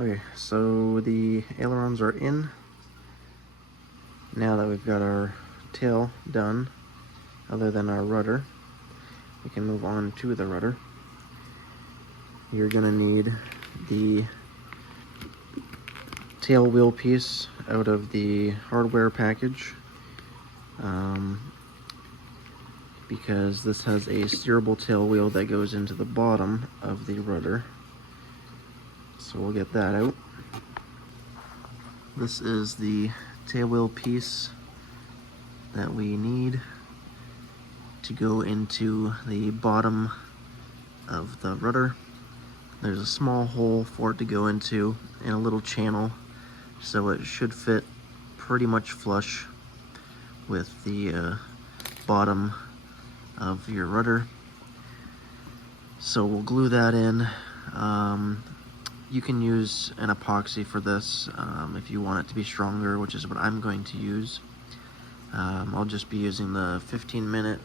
Okay, so the ailerons are in. Now that we've got our tail done, other than our rudder, we can move on to the rudder. You're gonna need the tail wheel piece out of the hardware package, because this has a steerable tail wheel that goes into the bottom of the rudder. So we'll get that out. This is the tail wheel piece that we need to go into the bottom of the rudder. There's a small hole for it to go into and a little channel, so it should fit pretty much flush with the bottom of your rudder. So we'll glue that in. You can use an epoxy for this if you want it to be stronger, which is what I'm going to use. I'll just be using the 15-minute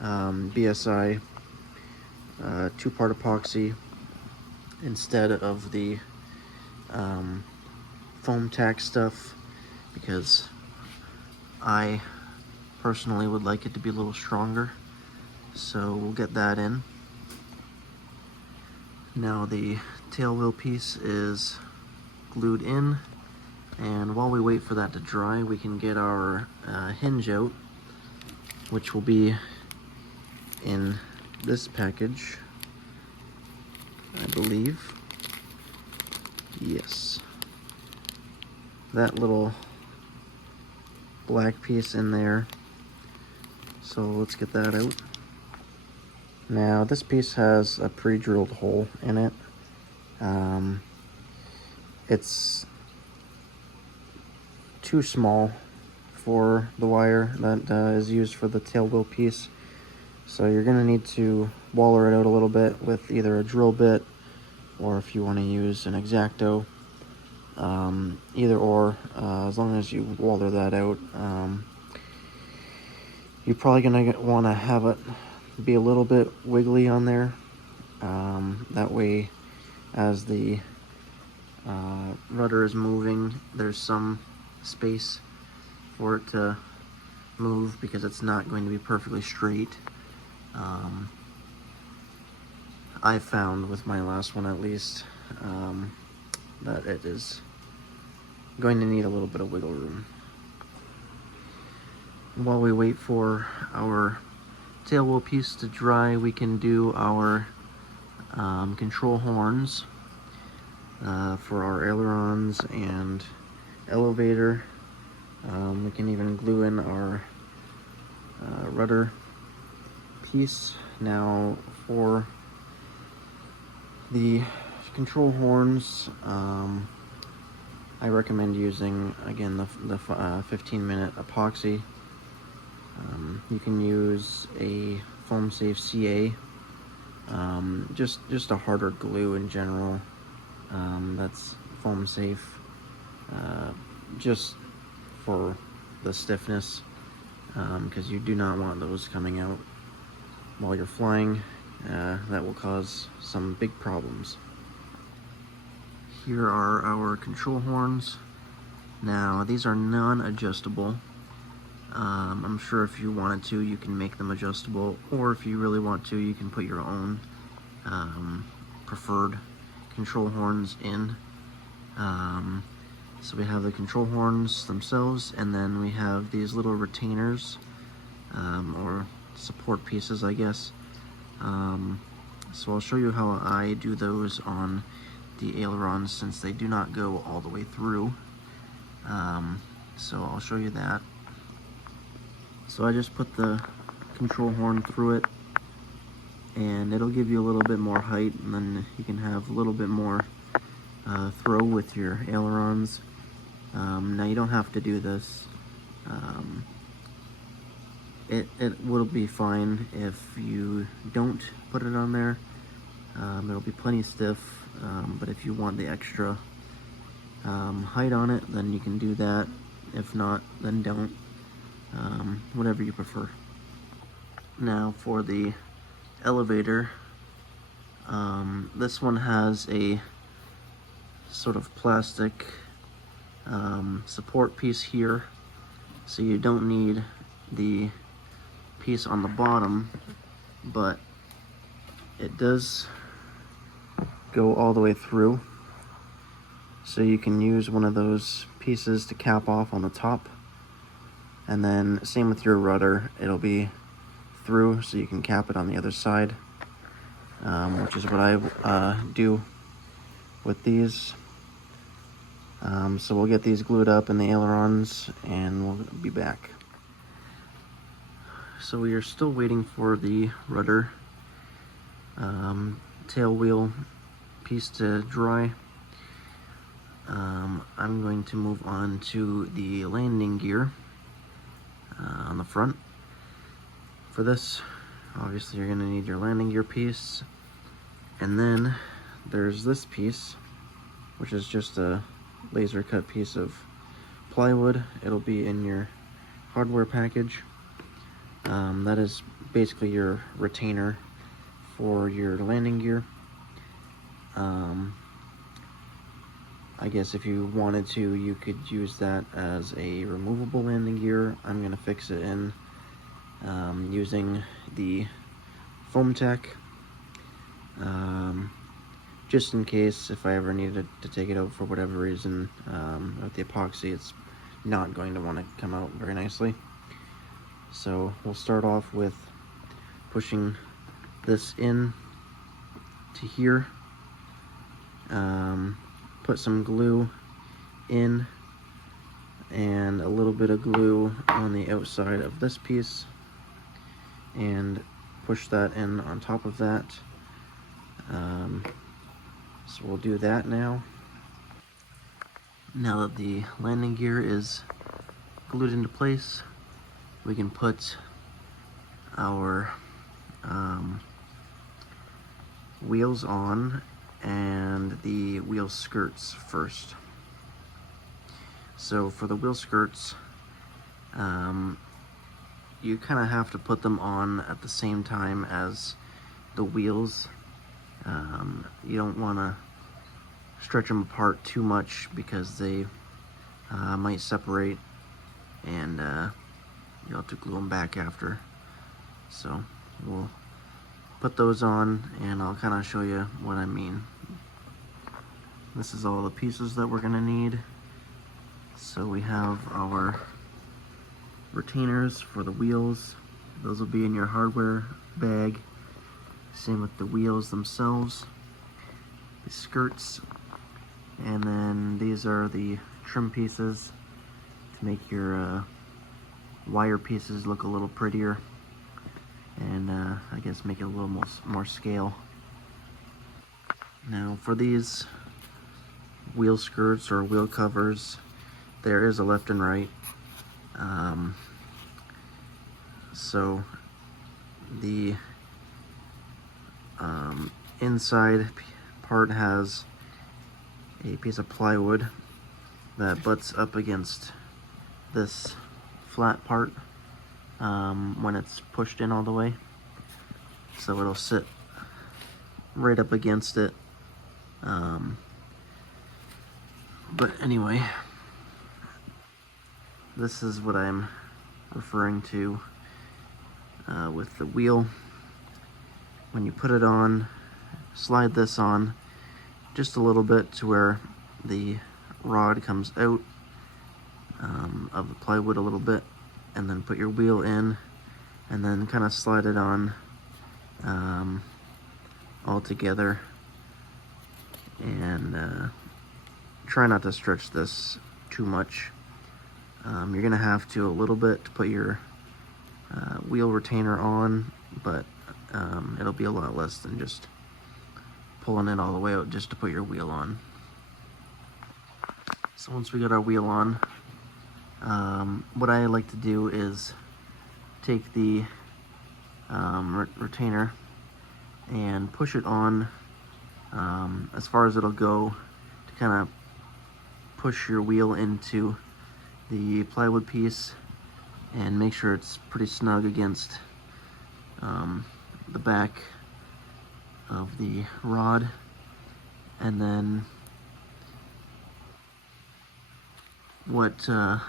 BSI 2-part epoxy instead of the foam tack stuff, because I personally would like it to be a little stronger. So we'll get that in. Now the tail wheel piece is glued in, and while we wait for that to dry, we can get our hinge out, which will be in this package, I believe. Yes. That little black piece in there. So let's get that out. Now this piece has a pre-drilled hole in it. It's too small for the wire that is used for the tail wheel piece. So you're gonna need to waller it out a little bit with either a drill bit, or if you want to use an X-Acto, either or, as long as you waller that out. You're probably gonna want to have it be a little bit wiggly on there. That way, as the rudder is moving, there's some space for it to move, because it's not going to be perfectly straight. I found with my last one, at least, that it is going to need a little bit of wiggle room. While we wait for our tail wheel piece to dry, we can do our control horns for our ailerons and elevator. We can even glue in our rudder piece. Now for the control horns, I recommend using, again, the 15-minute epoxy. You can use a foam safe CA, just a harder glue in general, that's foam safe, just for the stiffness, because you do not want those coming out while you're flying. That will cause some big problems. Here are our control horns. Now these are non-adjustable. I'm sure if you wanted to, you can make them adjustable, or if you really want to, you can put your own preferred control horns in. So we have the control horns themselves, and then we have these little retainers, or support pieces, I guess. So I'll show you how I do those on the ailerons, since they do not go all the way through. So I'll show you that. So I just put the control horn through it, and it'll give you a little bit more height, and then you can have a little bit more throw with your ailerons. Now you don't have to do this. It will be fine if you don't put it on there. It'll be plenty stiff, but if you want the extra height on it, then you can do that. If not, then don't. Whatever you prefer. Now for the elevator, this one has a sort of plastic support piece here, so you don't need the piece on the bottom, but it does go all the way through, so you can use one of those pieces to cap off on the top, and then same with your rudder, it'll be through so you can cap it on the other side, which is what I do with these. So we'll get these glued up in the ailerons and we'll be back. So we are still waiting for the rudder tail wheel piece to dry. I'm going to move on to the landing gear on the front. For this, obviously you're going to need your landing gear piece, and then there's this piece, which is just a laser cut piece of plywood. It'll be in your hardware package. That is basically your retainer for your landing gear. I guess if you wanted to, you could use that as a removable landing gear. I'm going to fix it in using the foam tack, just in case if I ever needed to take it out for whatever reason. With the epoxy, it's not going to want to come out very nicely. So we'll start off with pushing this in to here, put some glue in and a little bit of glue on the outside of this piece, and push that in on top of that. So we'll do that now. Now that the landing gear is glued into place, we can put our wheels on, and the wheel skirts first. So for the wheel skirts, you kind of have to put them on at the same time as the wheels. You don't want to stretch them apart too much because they might separate, and you'll have to glue them back after. So we'll put those on and I'll kind of show you what I mean. This is all the pieces that we're going to need. So we have our retainers for the wheels. Those will be in your hardware bag. Same with the wheels themselves. The skirts. And then these are the trim pieces to make your wire pieces look a little prettier, and I guess make it a little more scale. Now for these wheel skirts or wheel covers, there is a left and right. So the inside part has a piece of plywood that butts up against this flat part when it's pushed in all the way. So it'll sit right up against it. But anyway, this is what I'm referring to with the wheel. When you put it on, slide this on just a little bit to where the rod comes out of the plywood a little bit, and then put your wheel in, and then kind of slide it on all together, and try not to stretch this too much. You're gonna have to a little bit to put your wheel retainer on, but it'll be a lot less than just pulling it all the way out just to put your wheel on. So once we got our wheel on, what I like to do is take the retainer and push it on as far as it'll go, to kind of push your wheel into the plywood piece and make sure it's pretty snug against the back of the rod, and then what I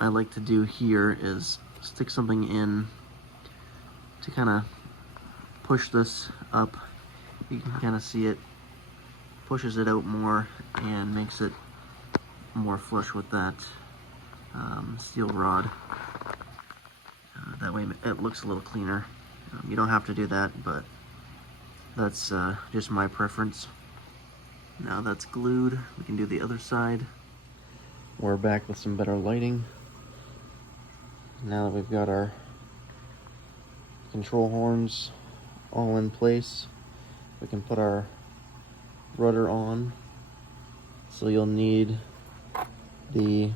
like to do here is stick something in to kind of push this up. You can kind of see it pushes it out more and makes it more flush with that steel rod. That way it looks a little cleaner. You don't have to do that, but that's just my preference. Now that's glued, we can do the other side. We're back with some better lighting. Now that we've got our control horns all in place, we can put our rudder on. So you'll need the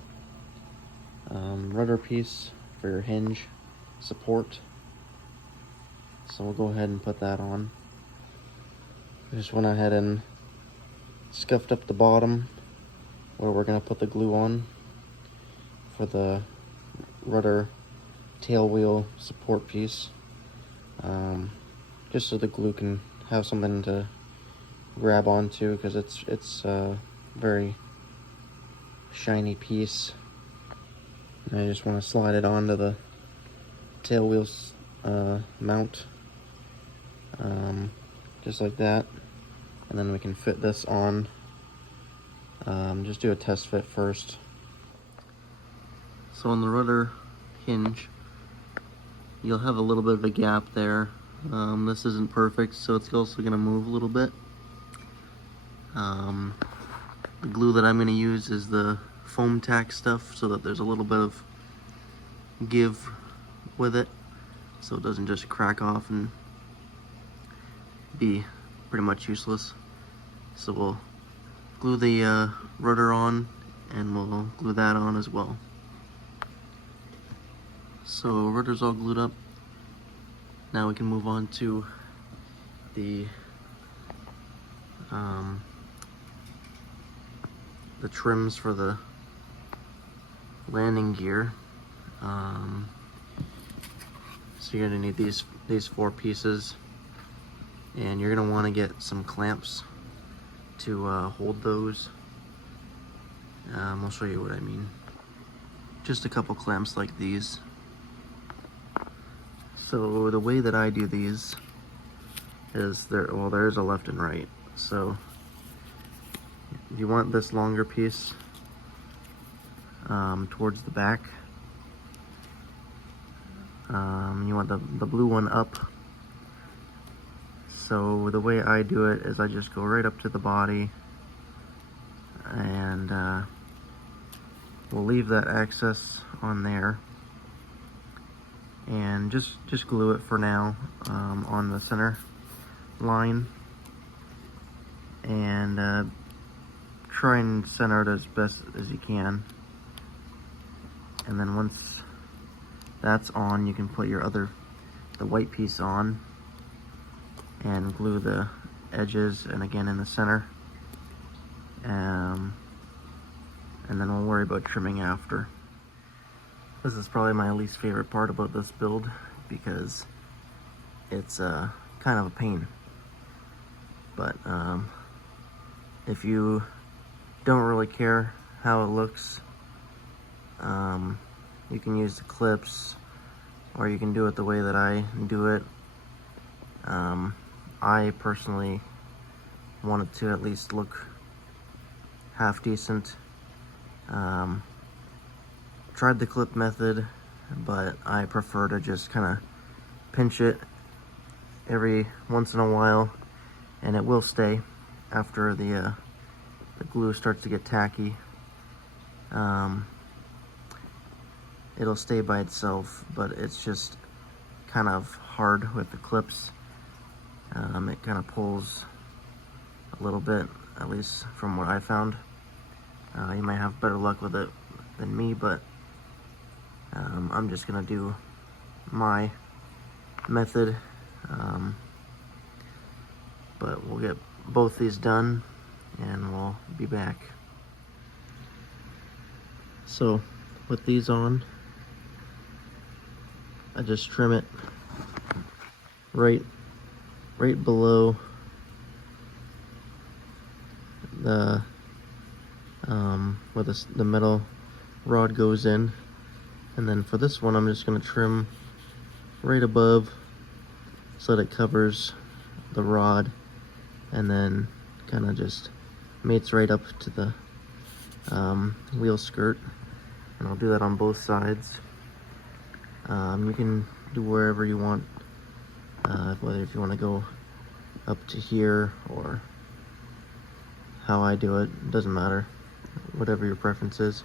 rudder piece for your hinge support. So we'll go ahead and put that on. I just went ahead and scuffed up the bottom where we're going to put the glue on for the rudder tail wheel support piece, just so the glue can have something to grab onto, because it's a very shiny piece. And I just want to slide it onto the tail wheels mount, just like that, and then we can fit this on. Just do a test fit first. So on the rudder hinge, you'll have a little bit of a gap there. This isn't perfect, so it's also going to move a little bit. The glue that I'm going to use is the foam tack stuff, so that there's a little bit of give with it, so it doesn't just crack off and be pretty much useless. So we'll glue the rudder on, and we'll glue that on as well. So rudder's all glued up. Now we can move on to the trims for the landing gear. So you're gonna need these 4 pieces, and you're gonna want to get some clamps to hold those. I'll show you what I mean. Just a couple clamps like these. So the way that I do these is there's a left and right. So if you want this longer piece towards the back, you want the blue one up. So the way I do it is I just go right up to the body, and we'll leave that access on there, and just glue it for now on the center line, and try and center it as best as you can. And then once that's on, you can put the white piece on and glue the edges, and again in the center, and then we'll worry about trimming after. This is probably my least favorite part about this build, because it's kind of a pain. But if you don't really care how it looks, you can use the clips, or you can do it the way that I do it. I personally want it to at least look half decent. Tried the clip method, but I prefer to just kind of pinch it every once in a while, and it will stay after the glue starts to get tacky. It'll stay by itself, but it's just kind of hard with the clips. It kind of pulls a little bit, at least from what I found. You might have better luck with it than me, but I'm just gonna do my method. But we'll get both these done, and we'll be back. So with these on, I just trim it right below the where the metal rod goes in. And then for this one, I'm just going to trim right above so that it covers the rod, and then kind of just mates right up to the wheel skirt. And I'll do that on both sides. You can do wherever you want, whether if you want to go up to here or how I do it, doesn't matter, whatever your preference is.